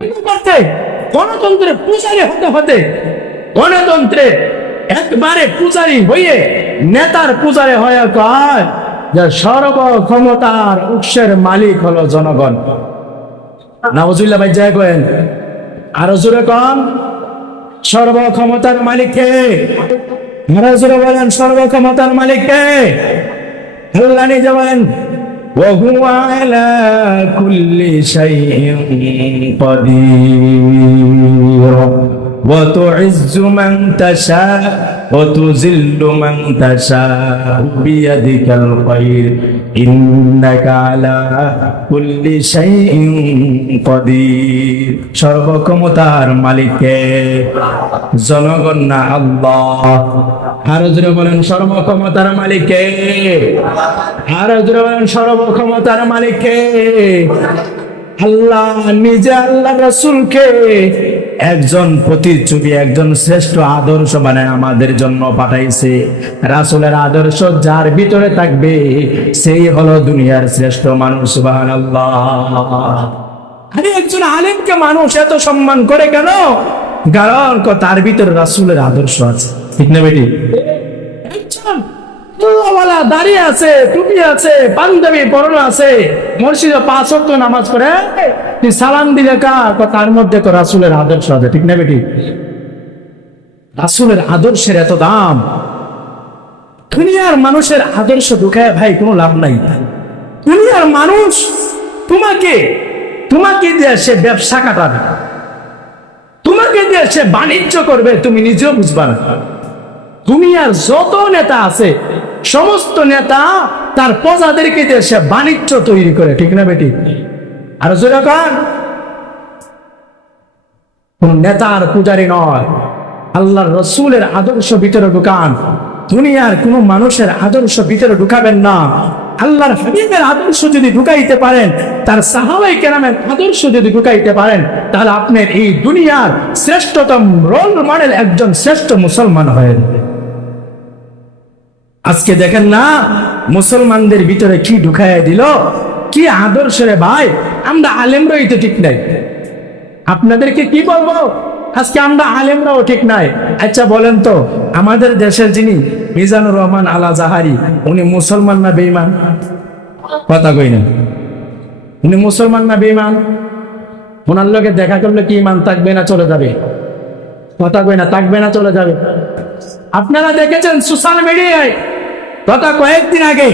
করতে গণতন্ত্রের পূজারী হতে হতে গণতন্ত্রে একবারে পূজারী হয়ে নেতার পূজারী হয়ে কয় যে সর্ব ক্ষমতার উৎসের মালিক হলো জনগণ। নাউজুবিল্লাহ ভাই জয় করেন, আরো জোরে কন সর্ব ক্ষমতার মালিক কে? আরো জোরে বলেন সর্ব ক্ষমতার মালিক কে? আল্লাহ নিজে বলেন وهو على كل شيء قدير وتعز من تشاء وتذل من تشاء بيدك الخير إنك على كل شيء قدير সর্বক্ষমতার মালিক কে? জনগণ না আল্লাহ। আরো জোরে বলেন সর্বক্ষমতার মালিক কে? আরো জোরে বলেন সর্বক্ষমতার মালিক কে? আল্লাহ নিজে আল্লাহ রাসূলকে একজন প্রতিচ্ছবি, একজন শ্রেষ্ঠ আদর্শ বানায় আমাদের জন্য পাঠাইছে। রাসূলের আদর্শ যার ভিতরে থাকবে সেই হলো দুনিয়ার শ্রেষ্ঠ মানুষ। সুবহানাল্লাহ। আরে একজন আলেমকে মানুষ এত সম্মান করে কেন? কারণ তার ভিতরে রাসূলের আদর্শ আছে, ঠিক না বেটি? একজন আল্লাহওয়ালা দাঁড়িয়ে আছে, টুপি আছে, পাঞ্জাবি পরানো আছে, মসজিদে 5 ওয়াক্ত নামাজ পড়ে, তুই সালাম দিলে তার মধ্যে তো রাসূলের আদর্শ আছে, ঠিক না বেটি? রাসূলের আদর্শের এত দাম। দুনিয়ার মানুষের আদর্শ ঢুকায় ভাই কোনো লাভ নাই। দুনিয়ার মানুষ তোমাকে দিয়ে সে ব্যবসা কাটাবে, তোমাকে দিয়ে সে বাণিজ্য করবে, তুমি নিজেও বুঝবা না। দুনিয়ার যত নেতা আছে সমস্ত নেতা তার প্রজাদেরকে দিয়ে সে বাণিজ্য তৈরি করে, ঠিক না বেটি? আর যখন কোন নেতার পূজারী নয়, আল্লাহর রাসূলের আদর্শ ভিতরে ঢুকান। দুনিয়ার কোন মানুষের আদর্শ ভিতরে ঢুকাবেন না। আল্লাহর হাবিবের আদর্শ যদি ঢুকাইতে পারেন, তার সাহাবায়ে কেরামের আদর্শ যদি ঢুকাইতে পারেন, তাহলে আপনার এই দুনিয়ার শ্রেষ্ঠতম রোল মডেল একজন শ্রেষ্ঠ মুসলমান হয়ে যাবে। আজকে দেখেন না মুসলমানদের ভিতরে কি ঢুকাইয়া দিল, কি আদর্শ রে ভাই। আমরা আলেমরাই তো ঠিক নাই, আপনাদেরকে কি বলবো? আজকে আমরা আলেমরাও ঠিক নাই। আচ্ছা বলেন তো, আমাদের দেশের যিনি মিজানুর রহমান আল আজহারী, উনি মুসলমান না বেঈমান? কথা কই না, উনি মুসলমান না বেঈমান? ওনার লোকে দেখা করলে কি ইমান থাকবে না চলে যাবে? কথা কই না, থাকবে না চলে যাবে? আপনারা দেখেছেন সোশ্যাল মিডিয়ায় গত কয়েকদিন আগে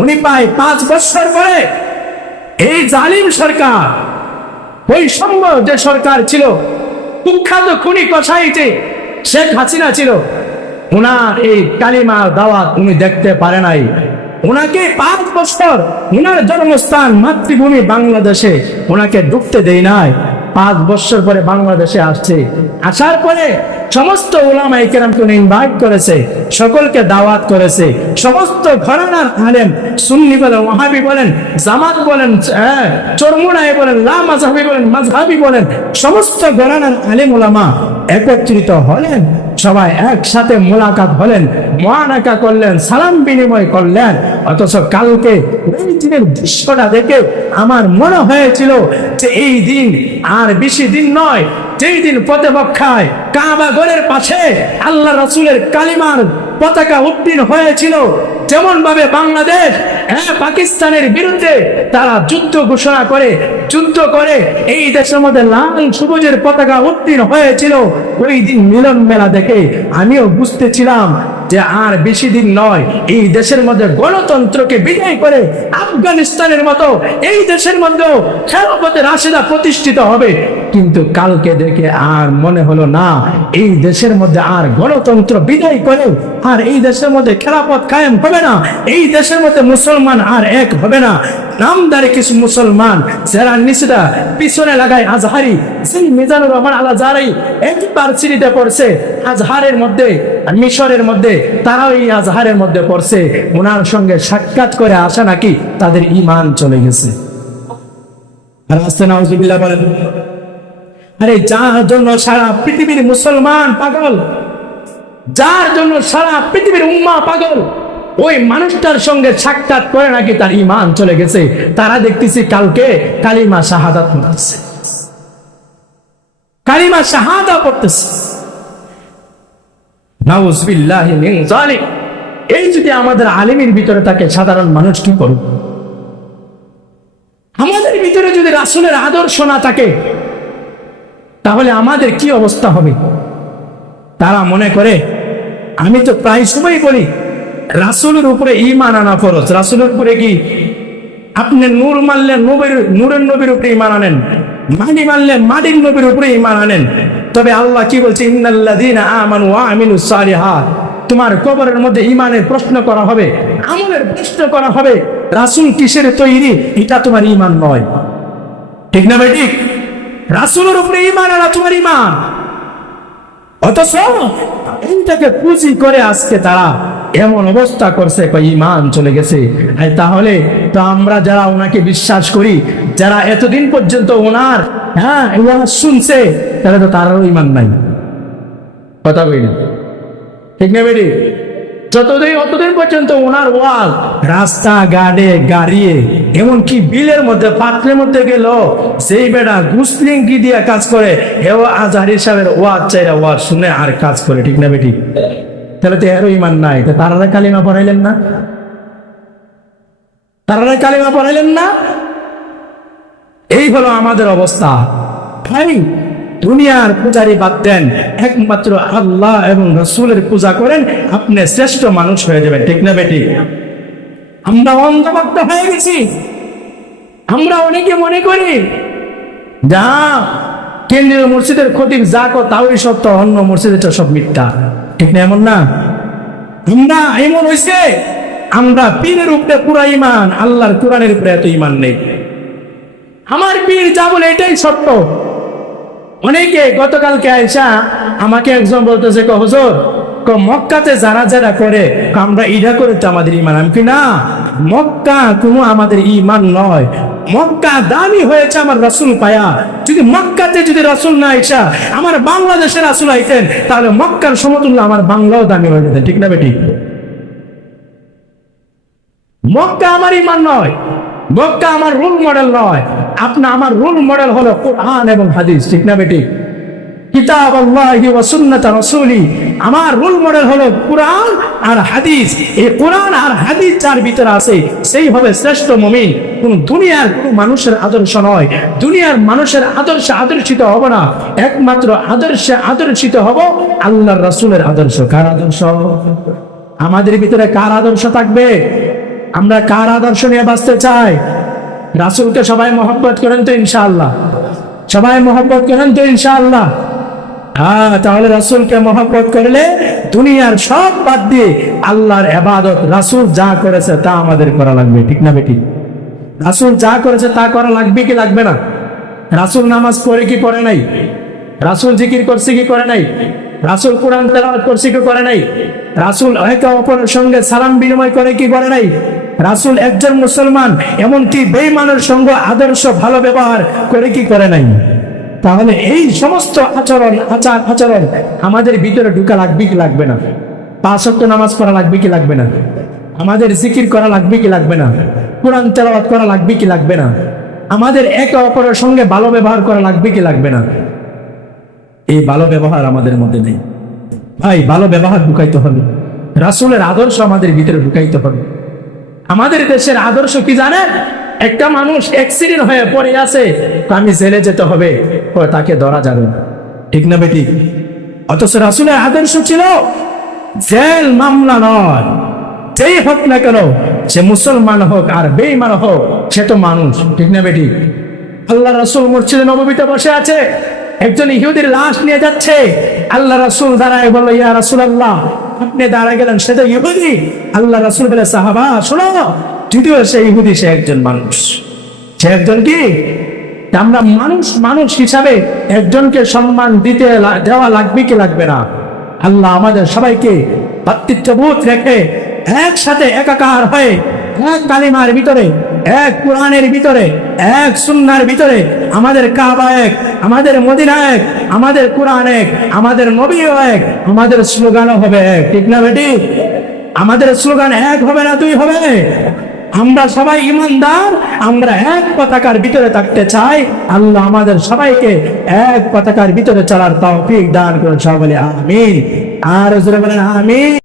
উনি প্রায় 5 বছর পরে এই জালিম সরকার, বৈষম্য যে সরকার ছিল, কুখ্যাত খুনি কসাইতে শেখ হাসিনা ছিল, উনার এই কালিমার দাওয়াত উনি দেখতে পারে নাই। উনাকে 5 বছর উনার জন্মস্থান মাতৃভূমি বাংলাদেশে উনাকে ঢুকতে দেয় নাই। 5 বছর পরে বাংলাদেশে আসছে, আসার পরে সমস্ত উলামায়ে কেরামকে ইনভাইট করেছে, সকলকে দাওয়াত করেছে। সমস্ত ঘরানার আলেম, সুন্নি বলেন, ওয়াহাবি বলেন, জামাত বলেন, চরমুনাই বলেন, লা মাযহাবি বলেন, মাযহাবি বলেন, সমস্ত ঘরানার আলেম উলামা একত্রিত হলেন, সবাই একসাথে মোলাকাত হলেন, মুআনাকা করলেন, সালাম বিনিময় করলেন। অথচ কালকে ওই দিনের দৃশ্যটা দেখে আমার মনে হয়েছিল যে এই দিন আর বেশি দিন নয়, যেই দিন প্রতিপক্ষায় কাবা ঘরের পাশে আল্লাহ রাসূলের কালিমার পতাকা উত্তীর্ণ হয়েছিল, যেমন ভাবে বাংলাদেশ পাকিস্তানের বিরুদ্ধে তারা যুদ্ধ ঘোষণা করে, যুদ্ধ করে এই দেশের মধ্যে লাল সবুজের পতাকা উত্তীর্ণ হয়েছিল, ওই দিন মিলন মেলা দেখে আমিও বুঝতেছিলাম যে আর বেশি দিন নয়, এই দেশের মধ্যে গণতন্ত্রকে বিদায় করে আফগানিস্তানের মতো এই দেশের মধ্যেও খেলাফতে রাশিদা প্রতিষ্ঠিত হবে। কিন্তু কালকে দেখে আর মনে হলো না, এই দেশের মধ্যে আর গণতন্ত্র বিদায় করে আর এই দেশের মধ্যে খেলাফত কায়েম হবে না, এই দেশের মধ্যে মুসলমান আর এক হবে না। নামদারি কিছু মুসলমান যারা নিচেটা পিছনে লাগায় আজহারি, সেই মিজানুর রহমান আল আজহারী একবার সিরিতে পড়ছে আজহারের মধ্যে, মিশরের মধ্যে, তারাও এই আজহারের মধ্যে পড়ছে। ওনার সঙ্গে সাক্ষাৎ করে আসা নাকি তাদের ঈমান চলে গেছে। আর আস্তে নাউজুবিল্লাহ বলেন। আরে যার জন্য সারা পৃথিবীর মুসলমান পাগল, যার জন্য সারা পৃথিবীর উম্মাহ পাগল, ওই মানুষটার সঙ্গে সাক্ষাৎ করে নাকি তার ঈমান চলে গেছে। তারা দেখতেছি কালকে কালিমা শাহাদাত পড়তেছে। কালিমা শাহাদা পড়তেছে। নাউযুবিল্লাহি মিন যালিক। এই যদি আমাদের আলেমের ভিতরে থাকে, সাধারণ মানুষ কি করবে? আমাদের ভিতরে যদি রাসূলের আদর্শ না থাকে, তাহলে আমাদের কি অবস্থা হবে? তারা মনে করে, আমি তো প্রায় সময় বলি রাসূলের উপরে ঈমান আনা ফরজ। রাসূলের উপরে কি আপনি নূর মানলেন, নূরের নবীর উপরে ঈমান আনেন, মাটি মানলেন, মাটির নবীর উপরে ঈমান আনেন। তবে আল্লাহ কি বলছে? ইন্নাল্লাযীনা আমানু ওয়া আমিলুস সালিহাত। তোমার কবরের মধ্যে ঈমানের প্রশ্ন করা হবে, আমলের প্রশ্ন করা হবে। রাসূল কিসের তৈরি, এটা তোমার ঈমান নয়। ঠিক না ভাই? ঠিক। রাসূলের উপরে ঈমান আনা তোমার ঈমান। অথচ এইটাকে পুঁজি করে আজকে তারা এমন অবস্থা করছে, ঈমান চলে গেছে। তাহলে তো আমরা যারা ওনাকে বিশ্বাস করি, যারা এতদিন পর্যন্ত ওনার ওয়াজ শুনছে, তাহলে তো তারও ঈমান নাই। কথা বলি ঠিক না বেটি? অতদিন পর্যন্ত ওনার ওয়াজ রাস্তা গাড়ে গাড়িয়ে, এমনকি বিলের মধ্যে পাত্রের মধ্যে গেল, সেই বেটা গুসলিঙ্গি দিয়ে কাজ করে, এও আজহারি সাহেবের ওয়াজ চাইরা ওয়াজ শুনে আর কাজ করে। ঠিক না বেটি? তাহলে তো এরও ঈমান নাই। তো তারা কালিমা পড়াইলেন না? তারা কালিমা পড়াইলেন না? এই হলো আমাদের অবস্থা। ভাই, দুনিয়ার পূজারি বাদ দেন, একমাত্র আল্লাহ এবং রাসূলের পূজা করেন, আপনি শ্রেষ্ঠ মানুষ হয়ে যাবেন। ঠিক না বেটি? আমরা অন্ধভক্ত হয়ে গেছি। আমরা অনেকে মনে করি যা কেন্দ্রীয় মসজিদের খতিব যা কো তাওই সত্য, অন্য মসজিদের তো সব মিথ্যা। ঠিক না? এমন না? আমরা এমন হয়েছে, আমরা পীরের উপরে পুরা ঈমান, আল্লাহর কোরআনের উপরে এত ঈমান নেই। আমার পীর যা বলে এটাই সত্য। অনেকে গতকালকে আইসা আমাকে একজন বলতেছে, হুজুর মক্কাতে যারা যারা করে, আমরা ইডা করে তো আমাদের ঈমান। আমি কি না, মক্কা কোনো আমাদের ঈমান নয়। মক্কা দামি হয়েছে আমার রাসূল পায়া। যদি মক্কাতে যদি রাসূল না আইসা আমার বাংলাদেশের রাসূল আইতেন, তাহলে মক্কার সমতুল্য আমার বাংলাও দামি হয়ে যেত। ঠিক না বেটি? মক্কা আমার ঈমান নয়, মক্কা আমার রোল মডেল নয়। আমার রোল মডেল হলো কোরআন এবং হাদিস। ঠিক না বেটি? কিতাব আল্লাহি ওয়া সুন্নাত রাসূলি। আমার রোল মডেল হলো কোরআন আর হাদিস। এই কোরআন আর হাদিস যার ভিতরে আছে, সেই হবে শ্রেষ্ঠ মুমিন। কোন দুনিয়ার কোন মানুষের আদর্শ নয়। দুনিয়ার মানুষের আদর্শে আদর্শিত হব না, একমাত্র আদর্শে আদর্শিত হব আল্লাহর রাসূলের আদর্শ। কার আদর্শ? আমাদের ভিতরে কার আদর্শ থাকবে? আমরা কার আদর্শ নিয়ে বাঁচতে চাই? রাসূলকে সবাই মহব্বত করেন তো ইনশাআল্লাহ? সবাই মহব্বত করেন তো ইনশাআল্লাহ? তাহলে রাসূলকে মহব্বত করলে দুনিয়ার সব বাদ দিয়ে আল্লাহর ইবাদত, রাসূল যা করেছে তা আমাদের করা লাগবে। ঠিক না বেটি? রাসূল যা করেছে তা করা লাগবে কি লাগবে না? রাসূল নামাজ পড়ে কি পড়ে নাই? রাসূল জিকির করছে কি করে নাই? রাসূল কোরআন তেলাওয়াত করছে কি করে নাই? রাসূল একে অপরের সঙ্গে সালাম বিনিময় করে কি করে নাই? রাসূল একজন মুসলমান এমনকি বেঈমানের সঙ্গে আদর্শ ভালো ব্যবহার করে কি করে নাই? তাহলে এই সমস্ত আচরণ আমাদের ভিতরে ঢুকা লাগবে কি লাগবে না? 5 ওয়াক্ত নামাজ পড়া লাগবে কি লাগবে না? আমাদের জিকির করা লাগবে কি লাগবে না? কোরআন তেলাওয়াত করা লাগবে কি লাগবে না? আমাদের একে অপরের সঙ্গে ভালো ব্যবহার করা লাগবে কি লাগবে না? এই ভালো ব্যবহার আমাদের মধ্যে নেই। ভাই, ভালো ব্যবহার ঢুকাইতে হবে, রাসূলের আদর্শ আমাদের ভিতরে ঢুকাইতে হবে। আমাদের দেশের আদর্শ কি জানেন? একটা মানুষ অ্যাক্সিডেন্ট হয়ে পড়ে আছে, আমি জেলে যেতে হবে, তাকে ধরা যাবে না। ঠিক না বেটি? অথচ রাসূলের আদর্শ ছিল জেল মামলা নয়। যেই হোক না কেন, সে মুসলমান হোক আর বেঈমান হোক, সে তো মানুষ। ঠিক না বেটি? আল্লাহ রাসূল মসজিদে নববীতে বসে আছে, একজন ইহুদির লাশ নিয়ে যাচ্ছে। আল্লাহ রাসূল দাঁড়ায় বলল, ইয়া রাসূলুল্লাহ, আপনি দাঁড়ায় গেলেন, সে তো ইহুদি। আল্লাহ রাসূল বলে, সাহাবা শোনো, যদিও সে ইহুদি, সে একজন মানুষ। সে একজন কি? আমরা মানুষ হিসাবে একজনকে সম্মান দেওয়া লাগবে কি লাগবে না? আল্লাহ আমাদের সবাইকে ভাতৃত্ববোধ রেখে একসাথে একাকার হয়ে এক কালিমার ভিতরে, এক কোরআনের ভিতরে, এক সুন্নাহর ভিতরে, আমাদের কাবা এক, আমাদের মদিনা এক, আমাদের কোরআন এক, আমাদের নবীও এক, আমাদের স্লোগানও হবে এক। ঠিক না বেটি? আমাদের স্লোগান এক হবে না দুই হবে? আমরা সবাই ইমানদার, আমরা এক পতাকার ভিতরে থাকতে চাই। আল্লাহ আমাদের সবাইকে এক পতাকার ভিতরে চলার তৌফিক দান করুন। সবাই বলে আমিন। আর জোরে বলেন আমিন।